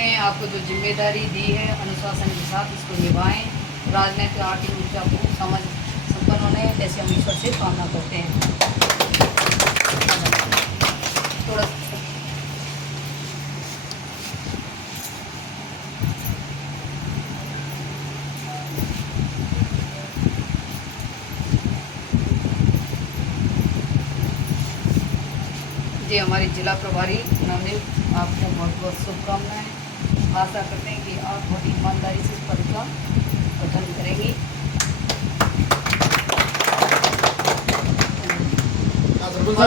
हैं आपको जो जिम्मेदारी दी है अनुशासन के साथ इसको निभाएं। राजनीतिक आर्थिक ऊर्जा को समझ संपन्न होने ऐसे हम ईश्वर से कामना करते हैं। थोड़ा जी हमारे जिला प्रभारी नवनीत आपको बहुत बहुत शुभकामनाएं। आशा करते हैं कि आप बहुत ईमानदारी से इस पद का गठन करेंगी। अपना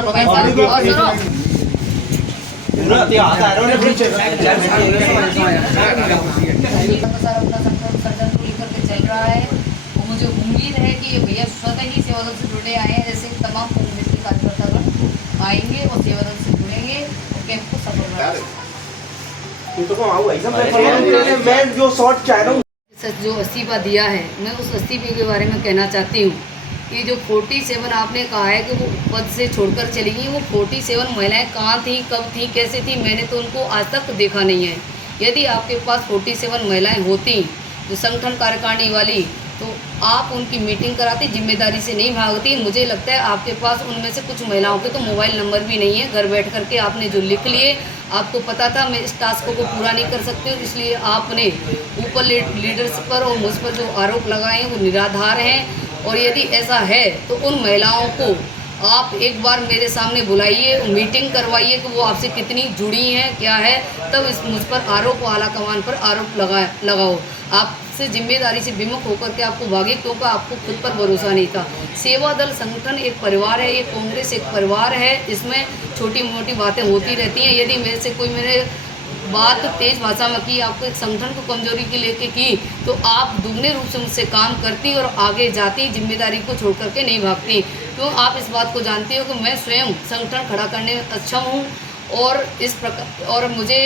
संगठन को लेकर के चल रहा है और मुझे उम्मीद है कि ये भैया स्वतः ही सेवा दल से जुड़े आए हैं। जैसे तमाम कांग्रेस के कार्यकर्तागण आएंगे और सेवा दल से जुड़ेंगे और कैंप को सफल मैं जो शॉट चाह रहा हूँ जो इस्तीफा दिया है, मैं उस इस्तीफे के बारे में कहना चाहती हूँ कि जो 47 आपने कहा है कि वो पद से छोड़कर चली गई, वो 47 महिलाएं कहाँ थी, कब थी, कैसे थी, मैंने तो उनको आज तक देखा नहीं है। यदि आपके पास 47 महिलाएं होती जो संगठन कार्यकारिणी वाली, तो आप उनकी मीटिंग कराती, जिम्मेदारी से नहीं भागती। मुझे लगता है आपके पास उनमें से कुछ महिलाओं के तो मोबाइल नंबर भी नहीं है। घर बैठ करके आपने जो लिख लिए, आपको पता था मैं इस टास्क को पूरा नहीं कर सकती हूँ, इसलिए आपने ऊपर लीडर्स पर और मुझ पर जो आरोप लगाए हैं वो निराधार हैं। और यदि ऐसा है तो उन महिलाओं को आप एक बार मेरे सामने बुलाइए, मीटिंग करवाइए कि वो आपसे कितनी जुड़ी हैं, क्या है, तब इस मुझ पर आरोप, आला कमान पर आरोप लगाओ। आपसे जिम्मेदारी से विमुख होकर के आपको भागे, क्योंकि आपको खुद पर भरोसा नहीं था। सेवा दल संगठन एक परिवार है, ये कांग्रेस एक परिवार है, इसमें छोटी मोटी बातें होती रहती हैं। यदि मेरे से कोई मेरे बात तेज भाषा में की, आपको एक संगठन को कमजोरी की लेके की, तो आप दुगने रूप से मुझसे काम करती और आगे जाती, जिम्मेदारी को छोड़ करके नहीं भागती। क्यों आप इस बात को जानती हो कि मैं स्वयं संगठन खड़ा करने में सक्षम हूँ और इस प्रकार, और मुझे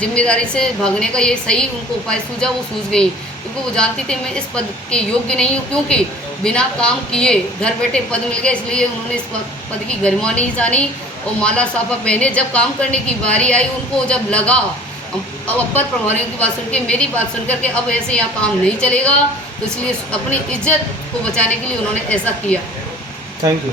जिम्मेदारी से भागने का ये सही उनको उपाय सूझा, वो सूझ गई, क्योंकि वो जानती थी मैं इस पद के योग्य नहीं हूँ। क्योंकि बिना काम किए घर बैठे पद मिल गया, इसलिए उन्होंने इस पद की गरिमा नहीं जानी और माला साफा पहने। जब काम करने की बारी आई, उनको जब लगा अब अपर प्रभारियों की बात सुन के, मेरी बात सुन करके अब ऐसे यहाँ काम नहीं चलेगा, तो इसलिए अपनी इज्जत को बचाने के लिए उन्होंने ऐसा किया। Thank you.